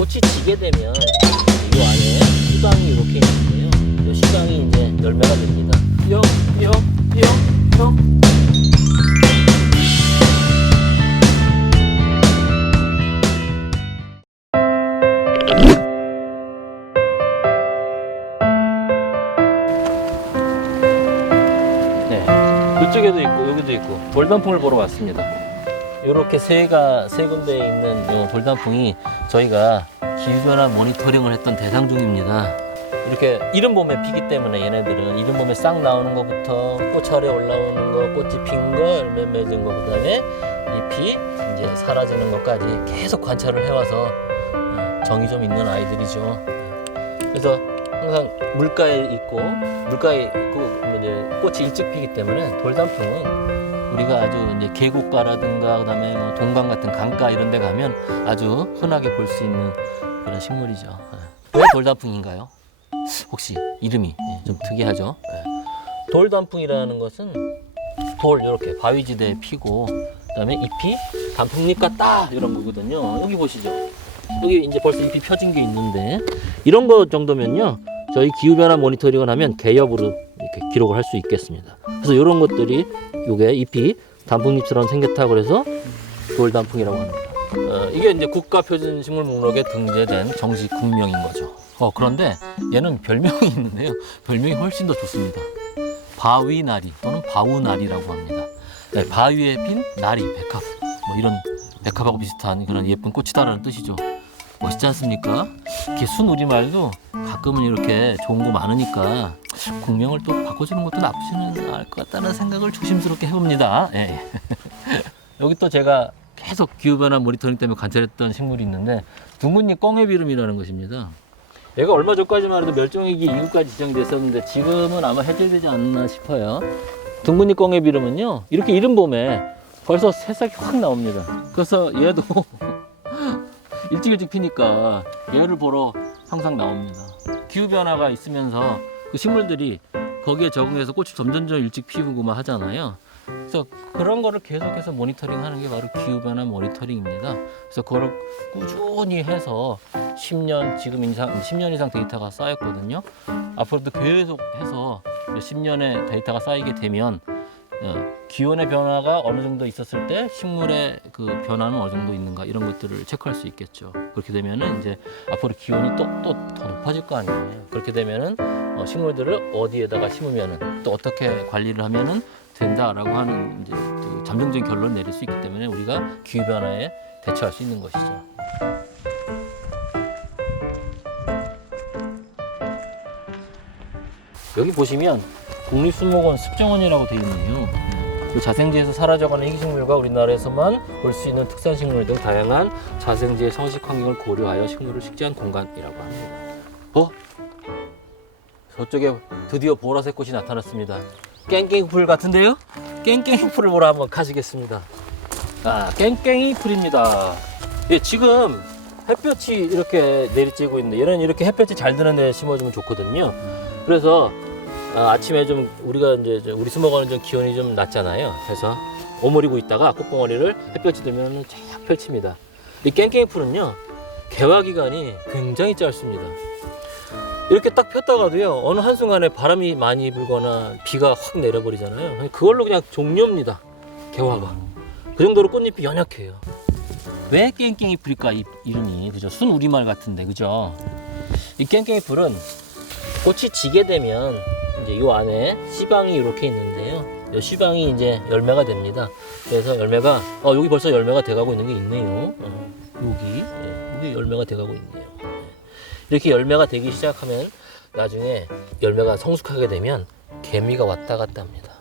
꽃이 지게 되면 이 안에 시방이 이렇게 있는데요. 이 시방이 이제 열매가 됩니다. 영. 네, 이쪽에도 있고 여기도 있고 돌단풍을 보러 왔습니다. 이렇게 세 군데에 있는 이 돌단풍이 저희가 기후변화 모니터링을 했던 대상 중입니다. 이렇게 이른 봄에 피기 때문에 얘네들은 이른 봄에 싹 나오는 것부터 꽃알에 올라오는 거, 꽃이 핀 거, 열매 맺은 거, 그다음에 잎이 이제 사라지는 것까지 계속 관찰을 해와서 정이 좀 있는 아이들이죠. 그래서 항상 물가에 있고 이제 꽃이 일찍 피기 때문에 돌단풍은 우리가 아주 이제 계곡가라든가 그다음에 뭐 동강 같은 강가 이런 데 가면 아주 흔하게 볼 수 있는 그런 식물이죠. 왜 돌단풍인가요? 혹시 이름이 좀 특이하죠? 돌단풍이라는 것은 돌 이렇게 바위지대에 피고 그다음에 잎이 단풍잎 같다 이런 거거든요. 여기 보시죠. 여기 이제 벌써 잎이 펴진 게 있는데 이런 거 정도면요 저희 기후변화 모니터링을 하면 개엽으로 이렇게 기록을 할 수 있겠습니다. 그래서 이런 것들이 요게 잎이 단풍잎처럼 생겼다고 그래서 돌단풍이라고 합니다. 이게 이제 국가표준식물 목록에 등재된 정식 국명인 거죠. 그런데 얘는 별명이 있는데요. 별명이 훨씬 더 좋습니다. 바위나리 또는 바우나리라고 합니다. 네, 바위에 핀 나리, 백합 뭐 이런 백합하고 비슷한 그런 예쁜 꽃이다라는 뜻이죠. 멋있지 않습니까? 이렇게 순우리말도 가끔은 이렇게 좋은 거 많으니까 국명을 또 바꿔주는 것도 나쁘지는 않을 것 같다는 생각을 조심스럽게 해봅니다. 예. 여기 또 제가 계속 기후변화 모니터링 때문에 관찰했던 식물이 있는데 둥근잎 꽁해비름이라는 것입니다. 얘가 얼마 전까지만 해도 멸종위기 이후까지 지정됐었는데 지금은 아마 해결되지 않나 싶어요. 둥근잎 꽁해비름은요 이렇게 이른 봄에 벌써 새싹이 확 나옵니다. 그래서 얘도 일찍 피니까 얘를 보러 항상 나옵니다. 기후변화가 있으면서 그 식물들이 거기에 적응해서 꽃이 점점 일찍 피우고 막 하잖아요. 그래서 그런 거를 계속해서 모니터링 하는 게 바로 기후변화 모니터링입니다. 그래서 그걸 꾸준히 해서 10년 이상 데이터가 쌓였거든요. 앞으로도 계속해서 10년의 데이터가 쌓이게 되면 기온의 변화가 어느 정도 있었을 때 식물의 그 변화는 어느 정도 있는가 이런 것들을 체크할 수 있겠죠. 그렇게 되면은 이제 앞으로 기온이 또 더 높아질 거 아니에요. 그렇게 되면은 식물들을 어디에다가 심으면은 또 어떻게 관리를 하면은 된다라고 하는 이제 그 잠정적인 결론을 내릴 수 있기 때문에 우리가 기후 변화에 대처할 수 있는 것이죠. 여기 보시면 국립수목원 습정원이라고 되어 있네요. 그 자생지에서 사라져가는 희귀식물과 우리나라에서만 볼 수 있는 특산식물 등 다양한 자생지의 서식 환경을 고려하여 식물을 식재한 공간이라고 합니다. 저쪽에 드디어 보라색 꽃이 나타났습니다. 깽깽이풀 같은데요? 깽깽이풀을 보러 한번 가시겠습니다. 깽깽이 풀입니다. 예, 지금 햇볕이 이렇게 내리쬐고 있는데 얘는 이렇게 햇볕이 잘 드는 데 심어주면 좋거든요. 그래서 아침에 좀 우리가 이제 우리 수목원은 좀 기온이 좀 낮잖아요. 그래서 오므리고 있다가 꽃봉오리를 햇볕이 들면 쫙 펼칩니다. 이 깽깽이 풀은요 개화 기간이 굉장히 짧습니다. 이렇게 딱 폈다가도요 어느 한순간에 바람이 많이 불거나 비가 확 내려버리잖아요. 그걸로 그냥 종료입니다. 개화가. 그 정도로 꽃잎이 연약해요. 왜 깽깽이 풀일까 이름이 그죠? 순우리말 같은데 그죠? 이 깽깽이 풀은 꽃이 지게 되면 이제 이 안에 씨방이 이렇게 있는데요. 이 씨방이 이제 열매가 됩니다. 그래서 열매가 여기 벌써 열매가 돼가고 있는 게 있네요. 여기 열매가 돼가고 있네요. 이렇게 열매가 되기 시작하면 나중에 열매가 성숙하게 되면 개미가 왔다 갔다 합니다.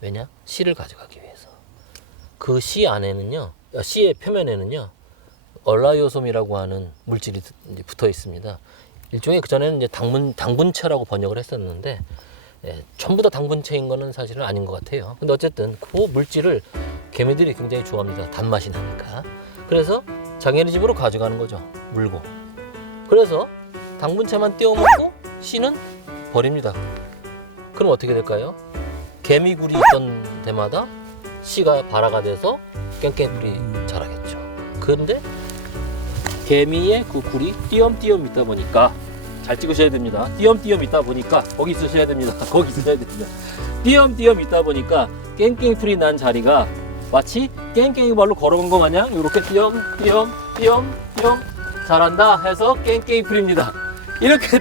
왜냐? 씨를 가져가기 위해서. 그 씨 안에는요, 씨의 표면에는요, 얼라이오솜이라고 하는 물질이 붙어 있습니다. 일종의 그전에는 이제 당분체라고 번역을 했었는데 전부 다 당분체인 거는 사실은 아닌 것 같아요. 근데 어쨌든 그 물질을 개미들이 굉장히 좋아합니다. 단맛이 나니까. 그래서 자기네 집으로 가져가는 거죠. 물고. 그래서 당분체만 떼어 먹고 씨는 버립니다. 그럼 어떻게 될까요? 개미굴이 있던 데마다 씨가 발화가 돼서 깽깽이풀이 자라겠죠. 그런데 개미의 그 굴이 띄엄띄엄 있다 보니까 잘 찍으셔야 됩니다. 띄엄띄엄 있다 보니까 거기 있으셔야 됩니다. 거기 있으셔야 됩니다. 띄엄띄엄 있다 보니까 깽깽풀이 난 자리가 마치 깽깽이 발로 걸어온 것 마냥 이렇게 띄엄띄엄 잘한다 해서 깽깽이풀입니다. 이렇게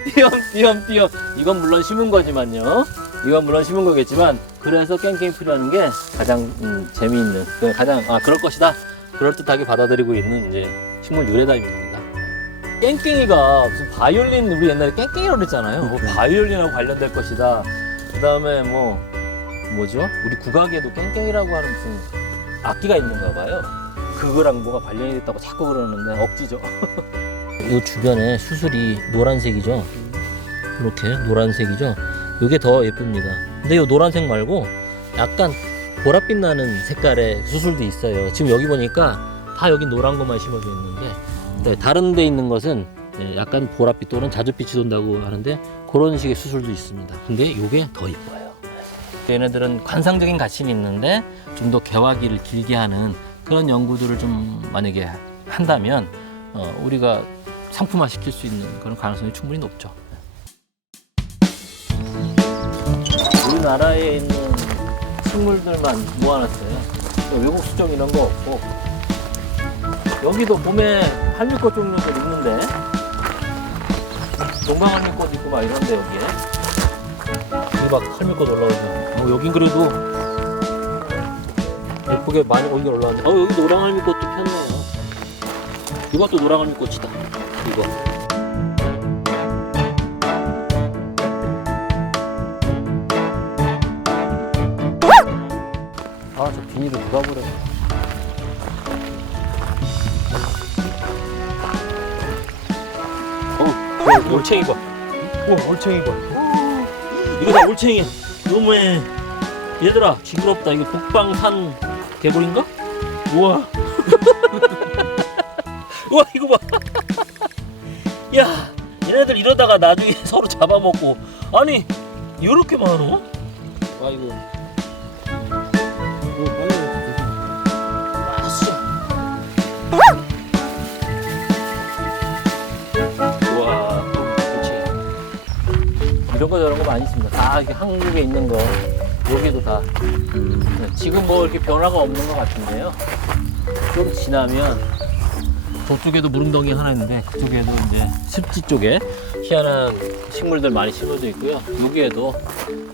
띄엄띄엄 이건 물론 심은 거지만요. 이건 물론 심은 거겠지만 그래서 깽깽이풀이라는 게 가장 재미있는 가장 그럴 것이다 그럴듯하게 받아들이고 있는 이제 식물 유래담입니다. 깽깽이가 무슨 바이올린 우리 옛날에 깽깽이라고 그랬잖아요. 뭐 바이올린하고 관련될 것이다. 그 다음에 뭐죠? 우리 국악에도 깽깽이라고 하는 무슨 악기가 있는가 봐요. 그거랑 뭐가 관련이 됐다고 자꾸 그러는데 억지죠. 이 주변에 수술이 노란색이죠. 이렇게 노란색이죠. 이게 더 예쁩니다. 근데 이 노란색 말고 약간 보랏빛 나는 색깔의 수술도 있어요. 지금 여기 보니까 다 여기 노란 것만 심어져 있는데 다른 데 있는 것은 약간 보랏빛 또는 자주빛이 돈다고 하는데 그런 식의 수술도 있습니다. 근데 이게 더 이뻐요. 얘네들은 관상적인 가치는 있는데 좀 더 개화기를 길게 하는 그런 연구들을 좀 만약에 한다면 우리가 상품화 시킬 수 있는 그런 가능성이 충분히 높죠. 우리나라에 있는 식물들만 모아놨어요. 외국 수종 이런 거 없고 여기도 봄에 할미꽃 종류들 있는데 동방할미꽃 있고 막 이런데 여기에 여기 막 할미꽃 올라오죠. 여긴 그래도 예쁘게 많이 올라왔네. 여기 노랑할미꽃도 폈네요. 이것도 노랑할미꽃이다. 이거. 저 비닐을 누가 버렸어. 올챙이 봐. 올챙이 봐. 이거 다 올챙이야. 너무해. 얘들아, 징그럽다. 이거 북방산 개구리인가? 우와. 우와, 이거 봐. 야, 얘네들 이러다가 나중에 서로 잡아먹고. 아니, 이렇게 많어? 와, 이거. 우와, 그렇지. 이런 거 저런 거 많이 있습니다. 다 이게 한국에 있는 거. 여기도 다. 지금 뭐 이렇게 변화가 없는 것 같은데요. 좀 지나면 저쪽에도 무릉덩이 하나 있는데 그쪽에도 이제 습지 쪽에 희한한 식물들 많이 심어져 있고요. 여기에도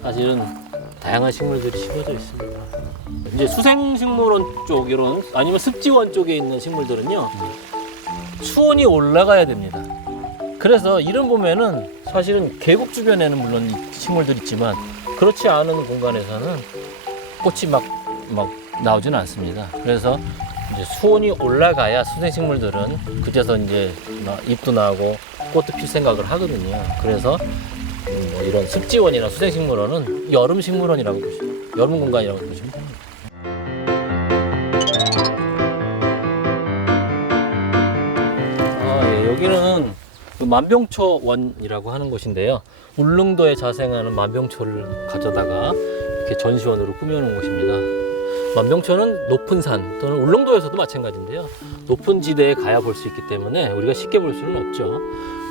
사실은 다양한 식물들이 심어져 있습니다. 이제 수생식물원 쪽 이런 아니면 습지원 쪽에 있는 식물들은요 수온이 올라가야 됩니다. 그래서 이런 보면은 사실은 계곡 주변에는 물론 식물들 있지만 그렇지 않은 공간에서는 꽃이 막 나오지는 않습니다. 그래서 이제 수온이 올라가야 수생식물들은 그때서 이제 잎도 나고 꽃도 필 생각을 하거든요. 그래서 뭐 이런 습지원이나 수생식물원은 여름 식물원이라고 보시면 여름 공간이라고 보시면 됩니다. 여기는 그 만병초원이라고 하는 곳인데요. 울릉도에 자생하는 만병초를 가져다가 이렇게 전시원으로 꾸며놓은 곳입니다. 만병초는 높은 산 또는 울릉도에서도 마찬가지인데요. 높은 지대에 가야 볼 수 있기 때문에 우리가 쉽게 볼 수는 없죠.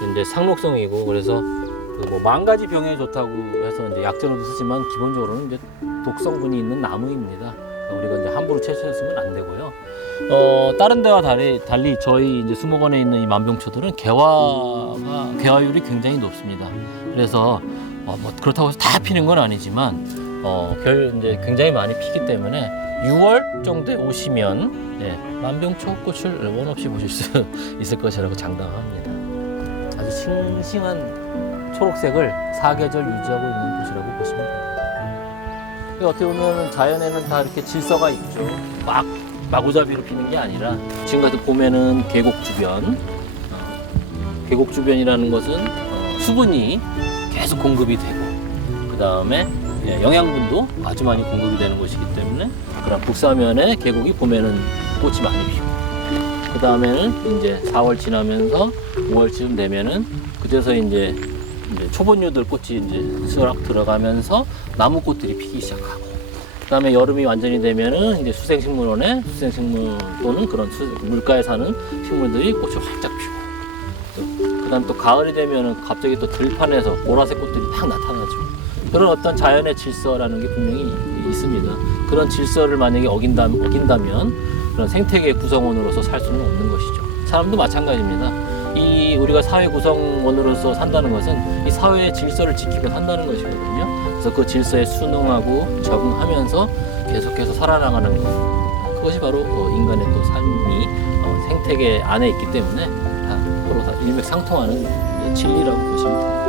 근데 상록성이고 그래서 뭐 10,000가지 병에 좋다고 해서 이제 약재로도 쓰지만 기본적으로는 이제 독성분이 있는 나무입니다. 우리가 이제 함부로 채취했으면 안 되고요. 다른 데와 달리 저희 이제 수목원에 있는 이 만병초들은 개화율이 굉장히 높습니다. 그래서 뭐 그렇다고 해서 다 피는 건 아니지만 이제 굉장히 많이 피기 때문에 6월 정도에 오시면 만병초 꽃을 원 없이 보실 수 있을 것이라고 장담합니다. 아주 싱싱한 초록색을 사계절 유지하고 있는 곳이라고 보시면 됩니다. 어떻게 보면 자연에는 다 이렇게 질서가 있죠. 마구잡이로 피는 게 아니라 지금 같은 봄에는 계곡 주변이라는 것은 수분이 계속 공급이 되고 그 다음에 영양분도 아주 많이 공급이 되는 곳이기 때문에 그런 북서면에 계곡이 봄에는 꽃이 많이 피고 그 다음에는 이제 4월 지나면서 5월쯤 되면은 그때서 이제 초본류들 꽃이 이제 수락 들어가면서 나무꽃들이 피기 시작하고 그다음에 여름이 완전히 되면은 이제 수생식물원에 수생식물 또는 그런 물가에 사는 식물들이 꽃을 활짝 피고, 또 그다음 또 가을이 되면은 갑자기 또 들판에서 보라색 꽃들이 딱 나타나죠. 그런 어떤 자연의 질서라는 게 분명히 있습니다. 그런 질서를 만약에 어긴다면 그런 생태계 구성원으로서 살 수는 없는 것이죠. 사람도 마찬가지입니다. 이 우리가 사회 구성원으로서 산다는 것은 이 사회의 질서를 지키고 산다는 것이거든요. 그래서 그 질서에 순응하고 적응하면서 계속해서 살아나가는 것, 그것이 바로 인간의 또 삶이 생태계 안에 있기 때문에 다 서로 다 일맥상통하는 진리라고 보시면 됩니다.